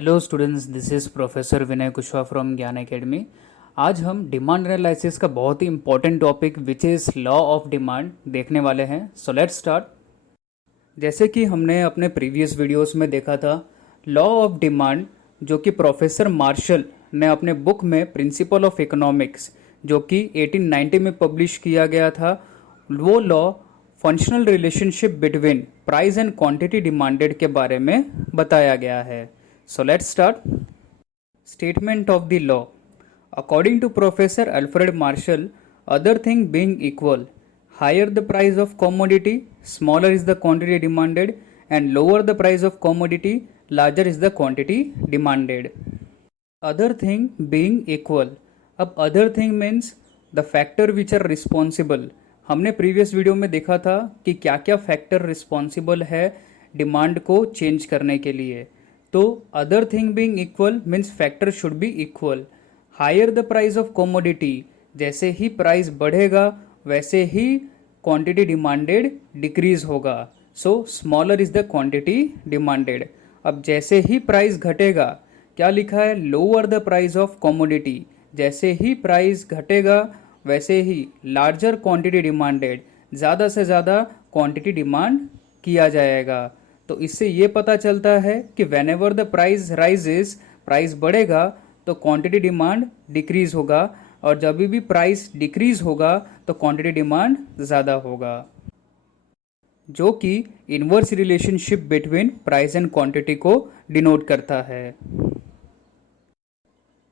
Hello students, this is professor Vinay Kushwaha from Gyan Academy. आज हम demand analysis का बहुत ही important topic which is law of demand देखने वाले हैं। So let's start. जैसे कि हमने अपने प्रीवियस वीडियोस में देखा था, लॉ ऑफ डिमांड जो कि प्रोफेसर मार्शल ने अपने बुक में प्रिंसिपल ऑफ इकोनॉमिक्स जो कि 1890 में पब्लिश किया गया था, वो law functional relationship between price and quantity demanded के बारे में बताया गया है। So let's start. Statement of the law. According to Professor Alfred Marshall, other thing being equal, higher the price of commodity, smaller is the quantity demanded, and lower the price of commodity, larger is the quantity demanded. Other thing being equal. अब other thing means the factor which are responsible. हमने previous video में देखा था कि क्या क्या factor responsible है demand को चेंज करने के लिए। तो other thing being equal means factor should be equal. Higher the price of commodity, जैसे ही प्राइस बढ़ेगा वैसे ही क्वांटिटी डिमांडेड डिक्रीज होगा। So smaller is the quantity demanded. अब जैसे ही प्राइस घटेगा, क्या लिखा है, lower the price of commodity, जैसे ही प्राइस घटेगा वैसे ही लार्जर क्वांटिटी डिमांडेड, ज़्यादा से ज़्यादा क्वांटिटी डिमांड किया जाएगा। तो इससे ये पता चलता है कि whenever the price rises, price बढ़ेगा तो क्वांटिटी डिमांड डिक्रीज होगा, और जब भी प्राइस डिक्रीज होगा तो क्वांटिटी डिमांड ज़्यादा होगा, जो कि inverse relationship between price and quantity को डिनोट करता है।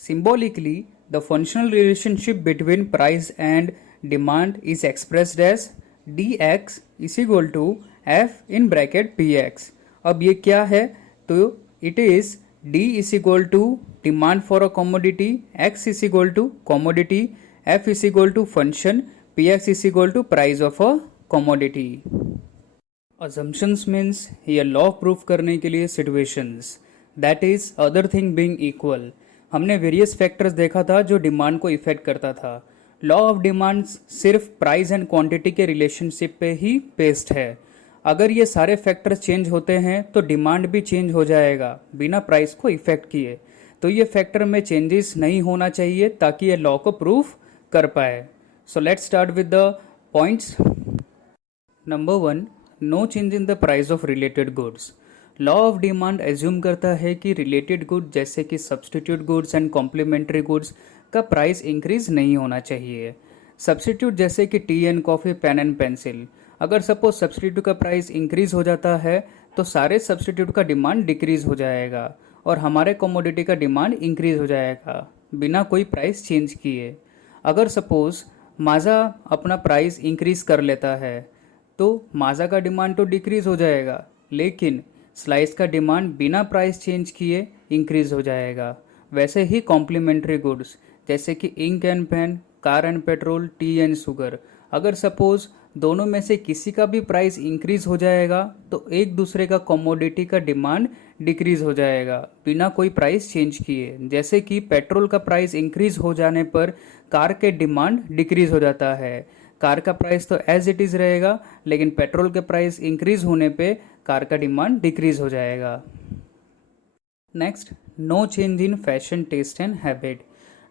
Symbolically the functional relationship between price and demand is expressed as dx is equal to f in bracket px। अब ये क्या है, तो it is d is equal to demand for a commodity, x is equal to commodity, f is equal to function, px is equal to price of a commodity. Assumptions means ये law proof करने के लिए situations, that is other thing being equal. हमने various factors देखा था जो demand को effect करता था। लॉ ऑफ डिमांड सिर्फ प्राइस एंड क्वांटिटी के रिलेशनशिप पे ही बेस्ड है। अगर ये सारे फैक्टर्स चेंज होते हैं तो डिमांड भी चेंज हो जाएगा बिना प्राइस को इफेक्ट किए। तो ये फैक्टर में चेंजेस नहीं होना चाहिए ताकि ये लॉ को प्रूफ कर पाए। So let's start with the points. Number 1, no change in the price of related goods. Law of demand assume करता है कि रिलेटेड गुड जैसे कि substitute goods and complementary goods का प्राइस इंक्रीज नहीं होना चाहिए। सब्सटीट्यूट जैसे कि tea and coffee, pen and pencil, अगर सपोज सब्सटीट्यूट का प्राइस इंक्रीज हो जाता है तो सारे सब्सटीट्यूट का डिमांड डिक्रीज हो जाएगा और हमारे कमोडिटी का डिमांड इंक्रीज हो जाएगा बिना कोई प्राइस चेंज किए। अगर सपोज माज़ा अपना प्राइस इंक्रीज कर लेता है तो माज़ा का डिमांड तो डिक्रीज हो जाएगा, लेकिन स्लाइस का डिमांड बिना प्राइस चेंज किए इंक्रीज हो जाएगा। वैसे ही कॉम्प्लीमेंट्री गुड्स जैसे कि ink and pen, car and petrol, tea and sugar, अगर सपोज दोनों में से किसी का भी प्राइस इंक्रीज हो जाएगा तो एक दूसरे का कमोडिटी का डिमांड डिक्रीज हो जाएगा बिना कोई प्राइस चेंज किए। जैसे कि पेट्रोल का प्राइस इंक्रीज हो जाने पर कार के डिमांड डिक्रीज हो जाता है। कार का प्राइस तो एज इट इज़ रहेगा, लेकिन पेट्रोल के प्राइस इंक्रीज होने पे कार का डिमांड डिक्रीज हो जाएगा। Next, no change in fashion, taste and habit.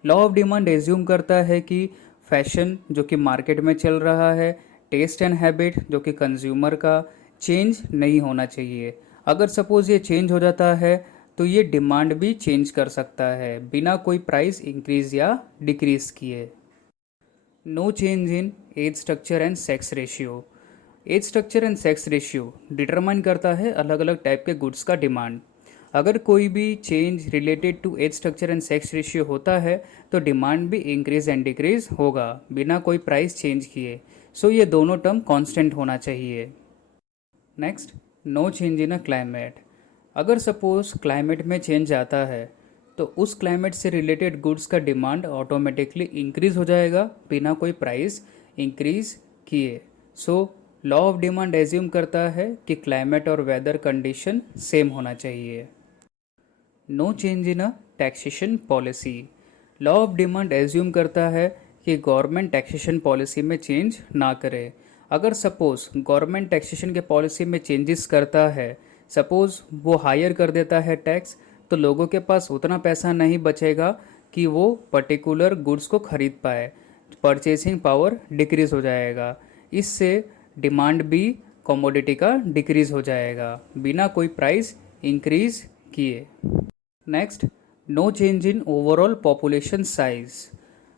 Law of demand assume करता है कि फैशन जो कि मार्केट में चल रहा है, टेस्ट एंड हैबिट जो कि कंज्यूमर का, चेंज नहीं होना चाहिए। अगर सपोज ये चेंज हो जाता है तो ये डिमांड भी चेंज कर सकता है बिना कोई प्राइस इंक्रीज या डिक्रीज किए। No change in age structure and sex ratio. Age structure and sex ratio determine करता है अलग अलग टाइप के गुड्स का डिमांड। अगर कोई भी change related to age structure and sex ratio होता है तो डिमांड भी इंक्रीज एंड डिक्रीज होगा बिना कोई प्राइस चेंज किए। सो ये दोनों टर्म कांस्टेंट होना चाहिए। Next, no change in a climate. अगर सपोज क्लाइमेट में चेंज आता है तो उस क्लाइमेट से रिलेटेड गुड्स का डिमांड ऑटोमेटिकली इंक्रीज हो जाएगा बिना कोई प्राइस इंक्रीज किए। So law of demand assume करता है कि क्लाइमेट और वेदर कंडीशन सेम होना चाहिए। No change in a taxation policy. Law of demand assume करता है कि गवर्नमेंट टैक्सेशन पॉलिसी में चेंज ना करे। अगर सपोज गवर्नमेंट टैक्सेशन के पॉलिसी में चेंजेस करता है, सपोज वो हायर कर देता है टैक्स, तो लोगों के पास उतना पैसा नहीं बचेगा कि वो पर्टिकुलर गुड्स को खरीद पाए, परचेसिंग पावर डिक्रीज हो जाएगा। इससे डिमांड भी कमोडिटी का डिक्रीज हो जाएगा बिना कोई प्राइस इंक्रीज किए। Next, no change in overall population size.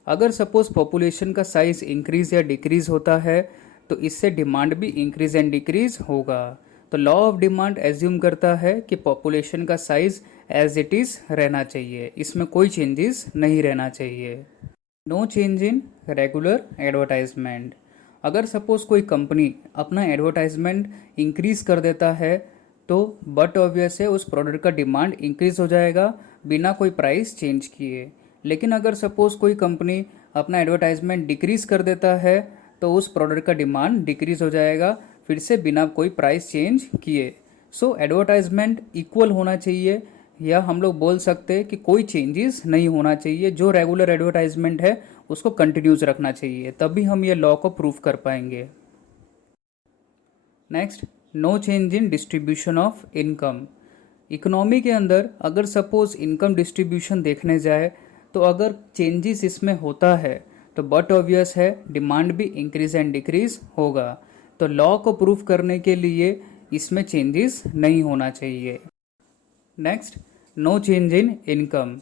अगर सपोज पॉपुलेशन का साइज इंक्रीज या डिक्रीज होता है तो इससे डिमांड भी इंक्रीज एंड डिक्रीज होगा। तो लॉ ऑफ डिमांड एज्यूम करता है कि पॉपुलेशन का साइज एज इट इज रहना चाहिए, इसमें कोई चेंजेस नहीं रहना चाहिए। No change in regular advertisement. अगर सपोज कोई कंपनी अपना एडवर्टाइजमेंट इंक्रीज कर देता है तो बट ऑब्वियस है उस प्रोडक्ट का डिमांड इंक्रीज हो जाएगा बिना कोई प्राइस चेंज किए। लेकिन अगर सपोज कोई कंपनी अपना एडवर्टाइजमेंट डिक्रीज कर देता है तो उस प्रोडक्ट का डिमांड डिक्रीज हो जाएगा फिर से बिना कोई प्राइस चेंज किए। सो एडवर्टाइजमेंट इक्वल होना चाहिए, या हम लोग बोल सकते हैं कि कोई चेंजेस नहीं होना चाहिए। जो रेगुलर एडवर्टाइजमेंट है उसको कंटिन्यूस रखना चाहिए, तभी हम ये लॉ को प्रूव कर पाएंगे। Next, no change in distribution of income. Economy के अंदर अगर सपोज इनकम डिस्ट्रीब्यूशन देखने जाए तो अगर चेंजेस इसमें होता है तो बट ऑब्वियस है डिमांड भी इंक्रीज एंड डिक्रीज होगा। तो लॉ को प्रूव करने के लिए इसमें चेंजेस नहीं होना चाहिए। Next, no change in income.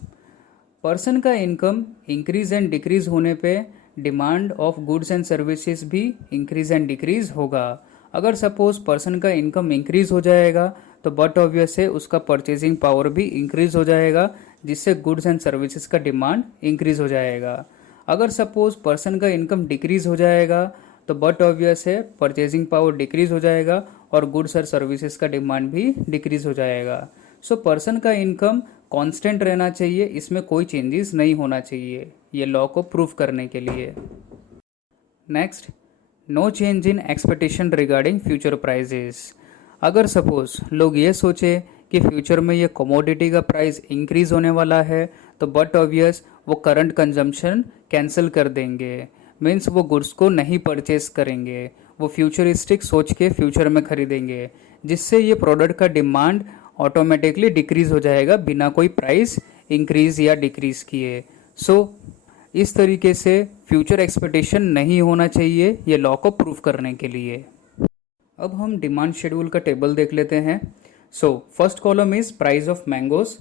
Person का इनकम इंक्रीज एंड डिक्रीज होने पे demand of goods and services भी इंक्रीज एंड डिक्रीज होगा। अगर सपोज पर्सन का इनकम इंक्रीज हो जाएगा तो बट ऑब्वियस है उसका परचेजिंग पावर भी इंक्रीज हो जाएगा, जिससे गुड्स एंड सर्विसेज का डिमांड इंक्रीज हो जाएगा। अगर सपोज पर्सन का इनकम डिक्रीज हो जाएगा तो बट ऑब्वियस है परचेजिंग पावर डिक्रीज हो जाएगा और गुड्स और सर्विसेज का डिमांड भी डिक्रीज हो जाएगा। सो पर्सन का इनकम कांस्टेंट रहना चाहिए, इसमें कोई चेंजेस नहीं होना चाहिए ये लॉ को प्रूव करने के लिए। Next, no change in expectation regarding future prices. अगर सपोज लोग ये सोचे कि फ्यूचर में ये कमोडिटी का प्राइस इंक्रीज होने वाला है तो बट ऑब्वियस वो करंट कंजम्पशन कैंसिल कर देंगे, मीन्स वो गुड्स को नहीं परचेस करेंगे, वो फ्यूचरिस्टिक सोच के फ्यूचर में खरीदेंगे, जिससे ये प्रोडक्ट का डिमांड ऑटोमेटिकली डिक्रीज हो जाएगा बिना कोई प्राइस इंक्रीज या डिक्रीज किए। सो इस तरीके से फ्यूचर एक्सपेक्टेशन नहीं होना चाहिए ये लॉ को प्रूव करने के लिए। अब हम डिमांड शेड्यूल का टेबल देख लेते हैं। So first column is price of mangoes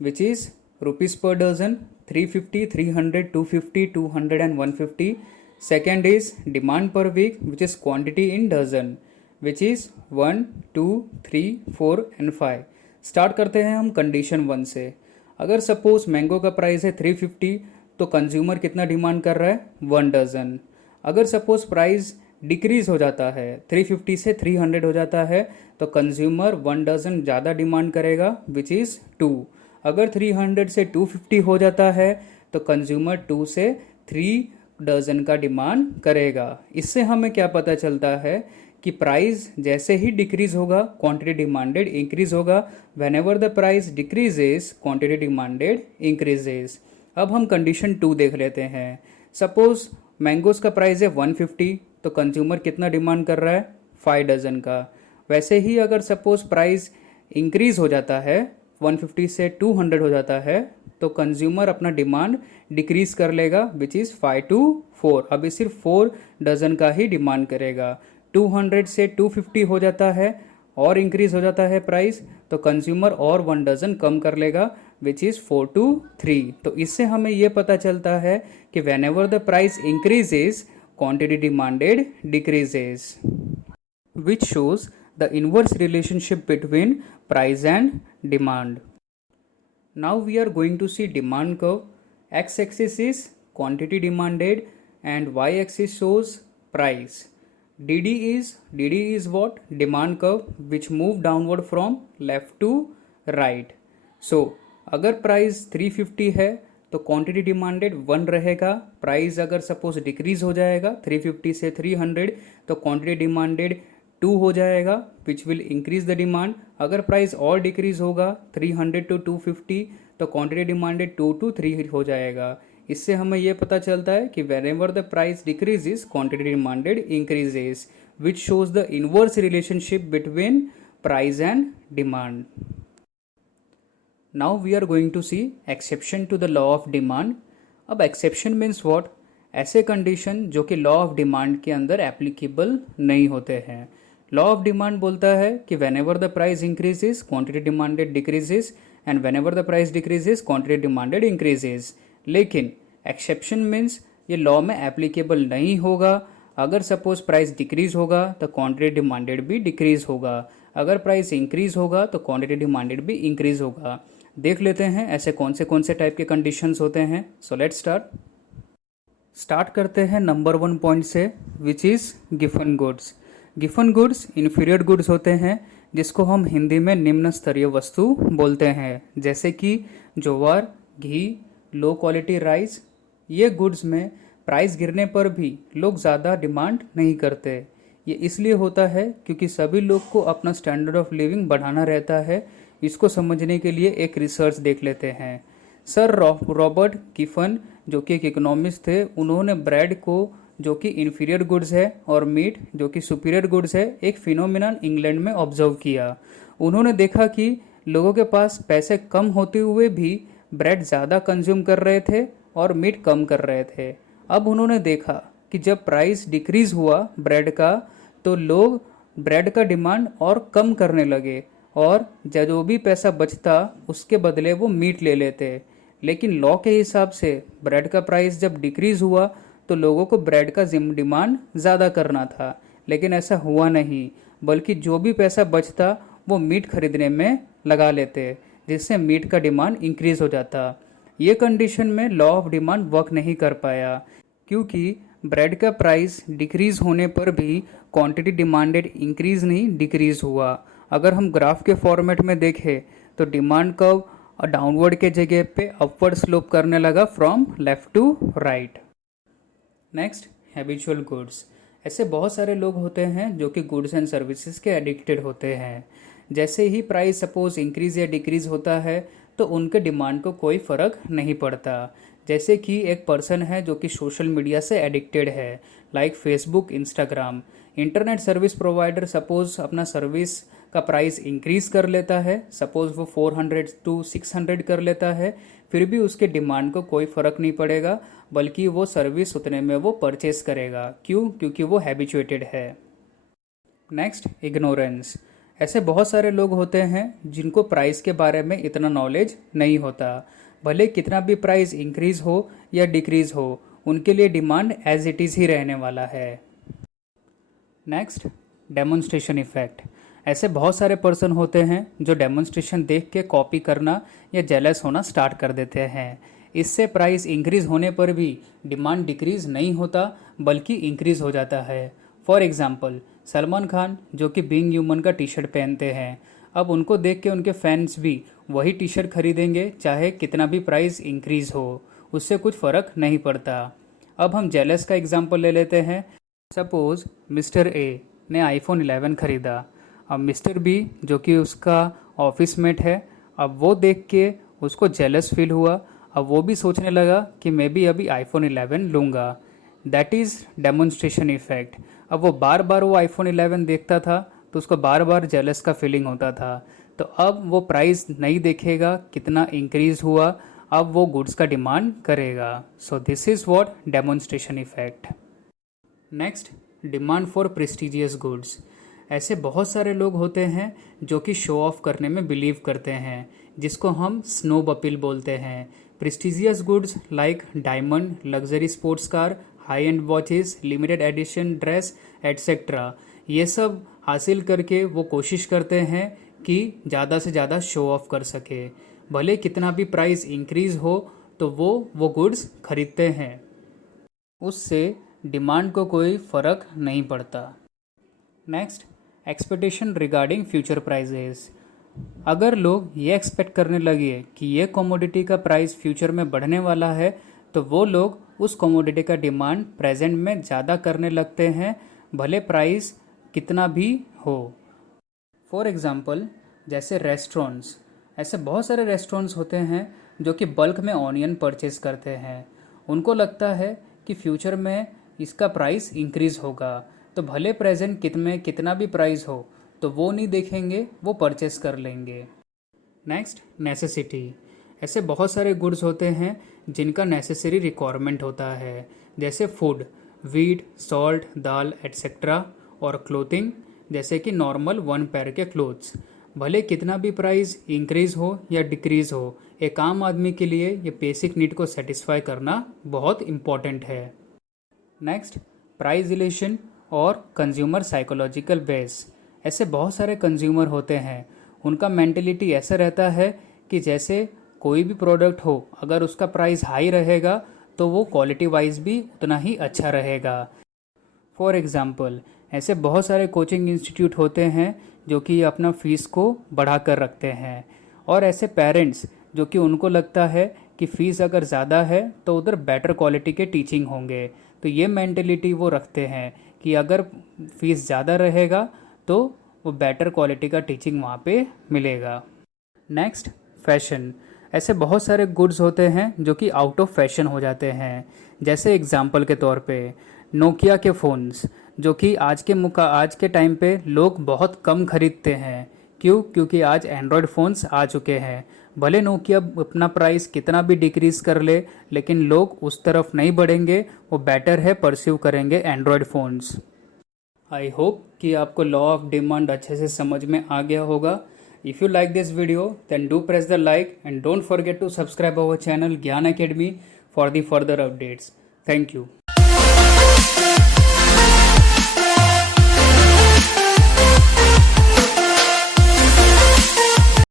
which is rupees per dozen 350, 300, 250, 200 and 150. Second is demand per week which is quantity in dozen which is 1, 2, 3, 4 and 5. Start करते हैं हम कंडीशन 1 से। अगर suppose mango का price है 350 तो consumer कितना demand कर रहा है 1 डजन। अगर सपोज प्राइस डिक्रीज हो जाता है 350 से 300 हो जाता है तो कंज्यूमर 1 डजन ज़्यादा डिमांड करेगा विच इज़ 2। अगर 300 से 250 हो जाता है तो कंज्यूमर 2 से 3 डजन का डिमांड करेगा। इससे हमें क्या पता चलता है कि प्राइस जैसे ही डिक्रीज होगा क्वांटिटी डिमांडेड इंक्रीज होगा। When ever the price decreases quantity demanded increases. अब हम कंडीशन 2 देख लेते हैं। सपोज मैंगोज का प्राइस है 150 तो कंज्यूमर कितना डिमांड कर रहा है 5 डजन का। वैसे ही अगर सपोज प्राइस इंक्रीज हो जाता है 150 से 200 हो जाता है तो कंज्यूमर अपना डिमांड डिक्रीज कर लेगा विच इज़ 5 to 4। अभी सिर्फ 4 डजन का ही डिमांड करेगा। 200 से 250 हो जाता है और इंक्रीज हो जाता है प्राइस तो कंज्यूमर और 1 डजन कम कर लेगा विच इज़ 4 to 3। तो इससे हमें यह पता चलता है कि whenever the price increases quantity demanded decreases which shows the inverse relationship between price and demand. Now we are going to see demand curve. X-axis is quantity demanded and y-axis shows price. DD is what? Demand curve which move downward from left to right. So अगर price 350 है तो quantity demanded 1 रहेगा। Price अगर suppose decrease हो जाएगा 350 से 300 तो quantity demanded 2 हो जाएगा which will increase the demand. अगर प्राइस और डिक्रीज होगा 300 to 250 तो क्वांटिटी डिमांडेड 2 to 3 हो जाएगा। इससे हमें यह पता चलता है कि whenever the price decreases quantity demanded increases which shows the inverse relationship between price and demand. Now we are going to see exception to the law of demand. अब एक्सेप्शन मीन्स व्हाट? ऐसे condition जो कि law of demand के अंदर applicable नहीं होते हैं. Law of demand बोलता है कि whenever the price increases quantity demanded decreases and when ever the price decreases quantity demanded increases. लेकिन एक्सेप्शन मीन्स ये लॉ में एप्लीकेबल नहीं होगा. अगर सपोज प्राइस डिक्रीज होगा तो क्वांटिटी डिमांडेड भी डिक्रीज होगा. अगर प्राइस इंक्रीज होगा तो क्वांटिटी डिमांडेड भी इंक्रीज होगा. देख लेते हैं ऐसे कौन से टाइप के कंडीशंस होते हैं. सो लेट्स स्टार्ट करते हैं नंबर 1 पॉइंट से, which is Giffen goods. Giffen goods inferior goods होते हैं जिसको हम हिंदी में निम्न स्तरीय वस्तु बोलते हैं, जैसे कि ज्वार, घी, लो क्वालिटी राइस. ये गुड्स में प्राइस गिरने पर भी लोग ज़्यादा डिमांड नहीं करते. ये इसलिए होता है क्योंकि सभी लोग को अपना स्टैंडर्ड ऑफ लिविंग बढ़ाना रहता है. इसको समझने के लिए एक रिसर्च देख लेते हैं. सर रॉबर्ट गिफन जो कि एक इकोनॉमिस्ट थे, उन्होंने ब्रेड को जो कि इन्फीरियर गुड्स है और मीट जो कि सुपीरियर गुड्स है, एक फिनोमिनन इंग्लैंड में ऑब्जर्व किया. उन्होंने देखा कि लोगों के पास पैसे कम होते हुए भी ब्रेड ज़्यादा कंज्यूम कर रहे थे और मीट कम कर रहे थे. अब उन्होंने देखा कि जब प्राइस डिक्रीज हुआ ब्रेड का, तो लोग ब्रेड का डिमांड और कम करने लगे और जो भी पैसा बचता उसके बदले वो मीट ले लेते. लेकिन लॉ के हिसाब से ब्रेड का प्राइस जब डिक्रीज हुआ तो लोगों को ब्रेड का डिमांड ज़्यादा करना था, लेकिन ऐसा हुआ नहीं, बल्कि जो भी पैसा बचता वो मीट खरीदने में लगा लेते, जिससे मीट का डिमांड इंक्रीज हो जाता. ये कंडीशन में लॉ ऑफ डिमांड वर्क नहीं कर पाया, क्योंकि ब्रेड का प्राइस डिक्रीज होने पर भी क्वांटिटी डिमांडेड इंक्रीज नहीं डिक्रीज हुआ. अगर हम ग्राफ के फॉर्मेट में देखें तो डिमांड कर्व डाउनवर्ड के जगह पे अपवर्ड स्लोप करने लगा from left to right. Next, habitual goods. ऐसे बहुत सारे लोग होते हैं जो कि गुड्स एंड सर्विसेज के एडिक्टेड होते हैं. जैसे ही प्राइस सपोज इंक्रीज या डिक्रीज होता है तो उनके डिमांड को कोई फ़र्क नहीं पड़ता. जैसे कि एक पर्सन है जो कि सोशल मीडिया से एडिक्टेड है, like Facebook, Instagram. Internet service provider suppose अपना सर्विस का प्राइस इंक्रीज कर लेता है, सपोज वो 400 to 600 कर लेता है, फिर भी उसके डिमांड को कोई फ़र्क नहीं पड़ेगा, बल्कि वो सर्विस उतने में वो परचेस करेगा. क्यों? क्योंकि वो हैबिचुएटेड है. Next, ignorance. ऐसे बहुत सारे लोग होते हैं जिनको प्राइस के बारे में इतना नॉलेज नहीं होता. भले कितना भी प्राइस इंक्रीज हो या डिक्रीज हो, उनके लिए डिमांड एज इट इज़ ही रहने वाला है. Next, demonstration effect. ऐसे बहुत सारे पर्सन होते हैं जो डेमोन्स्ट्रेशन देख के कॉपी करना या जेलस होना स्टार्ट कर देते हैं. इससे प्राइस इंक्रीज होने पर भी डिमांड डिक्रीज नहीं होता, बल्कि इंक्रीज हो जाता है. फॉर एग्जाम्पल, सलमान खान जो कि बीइंग ह्यूमन का टी शर्ट पहनते हैं, अब उनको देख के उनके फैंस भी वही टी शर्ट खरीदेंगे, चाहे कितना भी प्राइस इंक्रीज हो, उससे कुछ फ़र्क नहीं पड़ता. अब हम जेलस का एग्जाम्पल ले लेते हैं. सपोज मिस्टर ए ने आईफोन 11 खरीदा. अब मिस्टर बी जो कि उसका ऑफिस मेट है, अब वो देख के उसको जेलस फील हुआ. अब वो भी सोचने लगा कि मैं भी अभी आईफोन 11 लूँगा. That is demonstration effect. अब वो बार बार वो आईफोन 11 देखता था तो उसको बार बार जेलस का फीलिंग होता था. तो अब वो प्राइस नहीं देखेगा कितना इंक्रीज हुआ, अब वो गुड्स का डिमांड करेगा. So this is what demonstration effect. Next, demand for prestigious goods. ऐसे बहुत सारे लोग होते हैं जो कि शो ऑफ करने में बिलीव करते हैं, जिसको हम स्नोब अपील बोलते हैं. Prestigious goods like diamond, luxury sports car, high and watches, limited edition dress etcetera, ये सब हासिल करके वो कोशिश करते हैं कि ज़्यादा से ज़्यादा शो ऑफ कर सके. भले कितना भी प्राइस इंक्रीज हो तो वो गुड्स खरीदते हैं, उससे डिमांड को कोई फ़र्क नहीं पड़ता. Next, expectation regarding future prices. अगर लोग ये एक्सपेक्ट करने लगे कि ये कमोडिटी का प्राइस फ्यूचर में बढ़ने वाला है, तो वो लोग उस कमोडिटी का डिमांड प्रेजेंट में ज़्यादा करने लगते हैं, भले प्राइस कितना भी हो. फॉर एग्ज़ाम्पल, जैसे रेस्टोरेंट्स. ऐसे बहुत सारे रेस्टोरेंट्स होते हैं जो कि बल्क में ऑनियन परचेज करते हैं. उनको लगता है कि फ्यूचर में इसका प्राइस इंक्रीज़ होगा, तो भले प्रेजेंट कितना भी प्राइस हो तो वो नहीं देखेंगे, वो परचेस कर लेंगे. Next, necessity. ऐसे बहुत सारे गुड्स होते हैं जिनका नेसेसरी रिक्वायरमेंट होता है, जैसे फूड, वीट, सॉल्ट, दाल एट्सेट्रा, और क्लोथिंग, जैसे कि नॉर्मल 1 पैर के क्लोथ्स। भले कितना भी प्राइस इंक्रीज हो या डिक्रीज हो, एक आम आदमी के लिए ये बेसिक नीड को सेटिस्फाई करना बहुत इम्पॉर्टेंट है। नेक्स्ट, प्राइस रिलेशन और कंज्यूमर साइकोलॉजिकल बेस। ऐसे बहुत सारे कंज्यूमर होते हैं, उनका मेंटेलिटी ऐसा रहता है कि जैसे कोई भी प्रोडक्ट हो, अगर उसका प्राइस हाई रहेगा तो वो क्वालिटी वाइज भी उतना ही अच्छा रहेगा। फॉर एग्ज़ाम्पल, ऐसे बहुत सारे कोचिंग इंस्टीट्यूट होते हैं जो कि अपना फ़ीस को बढ़ा कर रखते हैं, और ऐसे पेरेंट्स जो कि उनको लगता है कि फ़ीस अगर ज़्यादा है तो उधर बेटर क्वालिटी के टीचिंग होंगे, तो ये मेंटेलिटी वो रखते हैं कि अगर फ़ीस ज़्यादा रहेगा तो वो बेटर क्वालिटी का टीचिंग वहाँ पे मिलेगा। Next, fashion. ऐसे बहुत सारे गुड्स होते हैं जो कि आउट ऑफ फैशन हो जाते हैं, जैसे एग्जांपल के तौर पे नोकिया के फ़ोन्स, जो कि आज के टाइम पे लोग बहुत कम खरीदते हैं। क्यों? क्योंकि आज एंड्रॉयड फ़ोन्स आ चुके हैं। भले नोकिया अपना प्राइस कितना भी डिक्रीज कर ले, लेकिन लोग उस तरफ नहीं बढ़ेंगे, वो बेटर है परस्यू करेंगे एंड्रॉयड फ़ोन्स। आई होप कि आपको लॉ ऑफ डिमांड अच्छे से समझ में आ गया होगा। If you like this video, then do press the like and don't forget to subscribe our channel Gyan Academy for the further updates. Thank you.